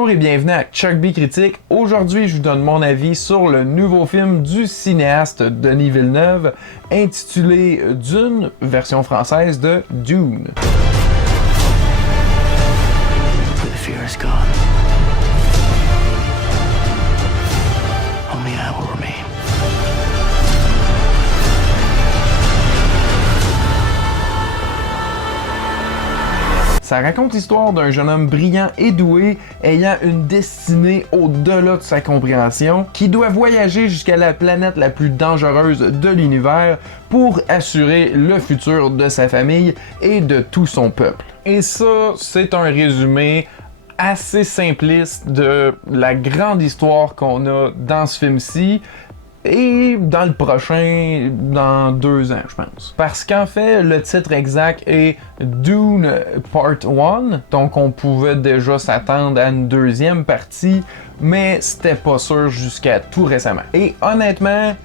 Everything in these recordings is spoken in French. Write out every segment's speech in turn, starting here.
Bonjour et bienvenue à Chuck B Critique. Aujourd'hui, je vous donne mon avis sur le nouveau film du cinéaste Denis Villeneuve intitulé Dune, version française de Dune. The fear is gone. Only I will remain. Ça raconte l'histoire d'un jeune homme brillant et doué, ayant une destinée au-delà de sa compréhension, qui doit voyager jusqu'à la planète la plus dangereuse de l'univers pour assurer le futur de sa famille et de tout son peuple. Et ça, c'est un résumé assez simpliste de la grande histoire qu'on a dans ce film-ci, et dans le prochain, dans 2 ans, je pense. Parce qu'en fait, le titre exact est Dune Part 1, donc on pouvait déjà s'attendre à une deuxième partie, mais c'était pas sûr jusqu'à tout récemment. Et honnêtement,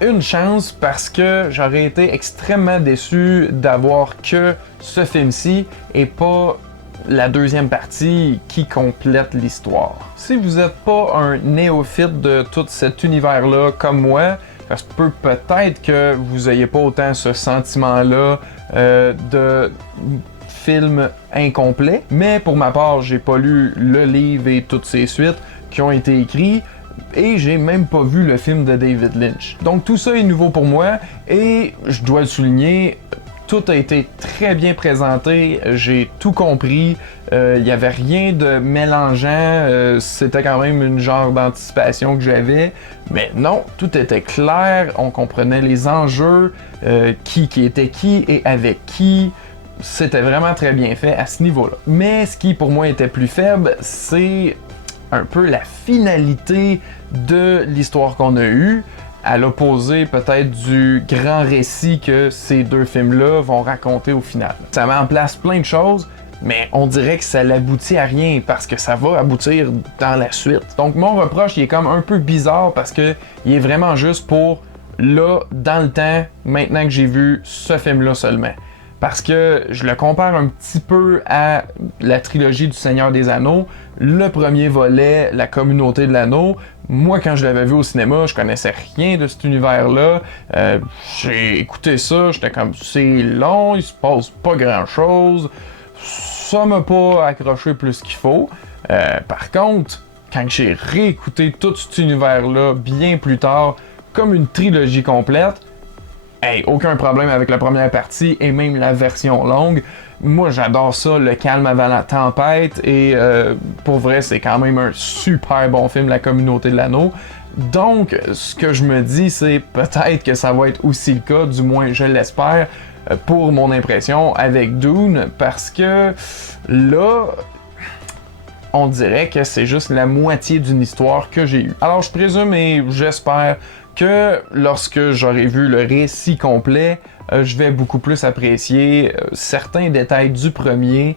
une chance parce que j'aurais été extrêmement déçu d'avoir que ce film-ci et pas la deuxième partie qui complète l'histoire. Si vous n'êtes pas un néophyte de tout cet univers-là comme moi, ça se peut peut-être que vous n'ayez pas autant ce sentiment-là de film incomplet, mais pour ma part, j'ai pas lu le livre et toutes ses suites qui ont été écrits, et j'ai même pas vu le film de David Lynch. Donc tout ça est nouveau pour moi, et je dois le souligner, tout a été très bien présenté, j'ai tout compris, il n'y avait rien de mélangeant, c'était quand même une genre d'anticipation que j'avais, mais non, tout était clair, on comprenait les enjeux, qui était qui et avec qui, c'était vraiment très bien fait à ce niveau-là. Mais ce qui pour moi était plus faible, c'est un peu la finalité de l'histoire qu'on a eue, à l'opposé peut-être du grand récit que ces deux films-là vont raconter au final. Ça met en place plein de choses, mais on dirait que ça n'aboutit à rien parce que ça va aboutir dans la suite. Donc mon reproche, il est comme un peu bizarre parce que il est vraiment juste pour là, dans le temps, maintenant que j'ai vu ce film-là seulement. Parce que je le compare un petit peu à la trilogie du Seigneur des Anneaux. Le premier volet, la communauté de l'anneau. Moi, quand je l'avais vu au cinéma, je connaissais rien de cet univers-là. J'ai écouté ça, j'étais comme, c'est long, il se passe pas grand-chose. Ça m'a pas accroché plus qu'il faut. Par contre, quand j'ai réécouté tout cet univers-là bien plus tard, comme une trilogie complète, hey, aucun problème avec la première partie et même la version longue. Moi, j'adore ça, le calme avant la tempête, et pour vrai, c'est quand même un super bon film, La Communauté de l'Anneau. Donc, ce que je me dis, c'est peut-être que ça va être aussi le cas, du moins je l'espère, pour mon impression avec Dune, parce que là, on dirait que c'est juste la moitié d'une histoire que j'ai eue. Alors, je présume et j'espère que lorsque j'aurai vu le récit complet, je vais beaucoup plus apprécier certains détails du premier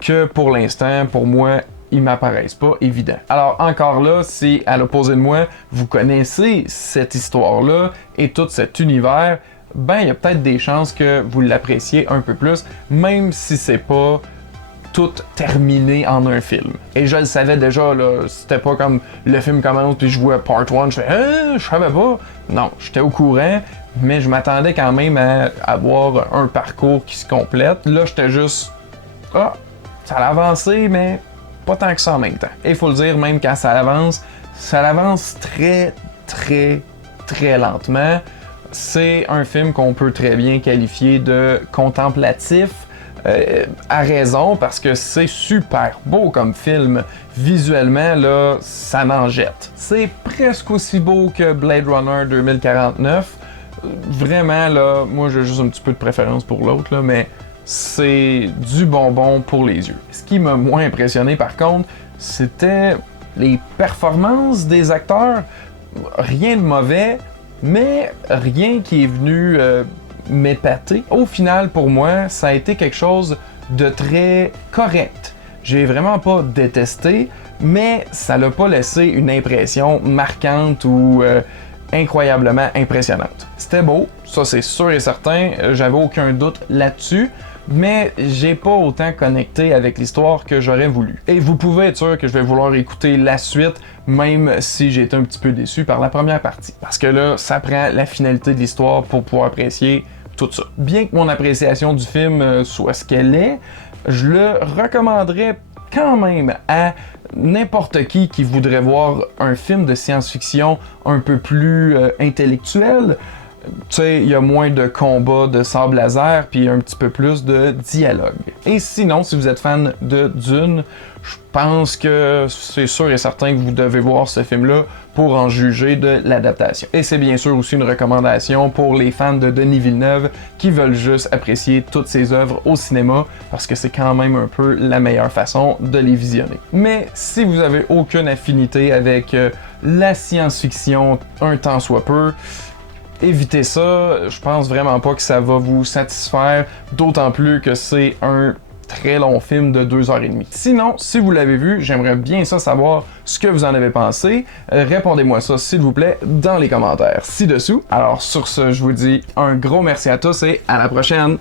que pour l'instant, pour moi, ils m'apparaissent pas évidents. Alors encore là, si à l'opposé de moi, vous connaissez cette histoire-là et tout cet univers, ben il y a peut-être des chances que vous l'appréciez un peu plus, même si c'est pas tout terminé en un film. Et je le savais déjà, là, c'était pas comme le film commence puis je vois part 1, je fais je savais pas. Non, j'étais au courant, mais je m'attendais quand même à avoir un parcours qui se complète. Là, j'étais juste ça a avancé, mais pas tant que ça en même temps. Et il faut le dire, même quand ça avance très, très, très lentement. C'est un film qu'on peut très bien qualifier de contemplatif, à raison, parce que c'est super beau comme film. Visuellement, là, ça n'en jette. C'est presque aussi beau que Blade Runner 2049. Vraiment, là, moi j'ai juste un petit peu de préférence pour l'autre, là, mais c'est du bonbon pour les yeux. Ce qui m'a moins impressionné, par contre, c'était les performances des acteurs. Rien de mauvais, mais rien qui est venu m'épater. Au final, pour moi, ça a été quelque chose de très correct. J'ai vraiment pas détesté, mais ça l'a pas laissé une impression marquante ou incroyablement impressionnante. C'était beau, ça c'est sûr et certain, j'avais aucun doute là-dessus. mais j'ai pas autant connecté avec l'histoire que j'aurais voulu. Et vous pouvez être sûr que je vais vouloir écouter la suite, même si j'ai été un petit peu déçu par la première partie. Parce que là, ça prend la finalité de l'histoire pour pouvoir apprécier tout ça. Bien que mon appréciation du film soit ce qu'elle est, je le recommanderais quand même à n'importe qui voudrait voir un film de science-fiction un peu plus intellectuel. Tu sais, il y a moins de combats de sable laser, puis un petit peu plus de dialogue. Et sinon, si vous êtes fan de Dune, je pense que c'est sûr et certain que vous devez voir ce film-là pour en juger de l'adaptation. Et c'est bien sûr aussi une recommandation pour les fans de Denis Villeneuve qui veulent juste apprécier toutes ses œuvres au cinéma, parce que c'est quand même un peu la meilleure façon de les visionner. Mais si vous avez aucune affinité avec la science-fiction, un tant soit peu, évitez ça, je pense vraiment pas que ça va vous satisfaire, d'autant plus que c'est un très long film de 2h30. Sinon, si vous l'avez vu, j'aimerais bien ça savoir ce que vous en avez pensé. Répondez-moi ça, s'il vous plaît, dans les commentaires ci-dessous. Alors sur ce, je vous dis un gros merci à tous et à la prochaine!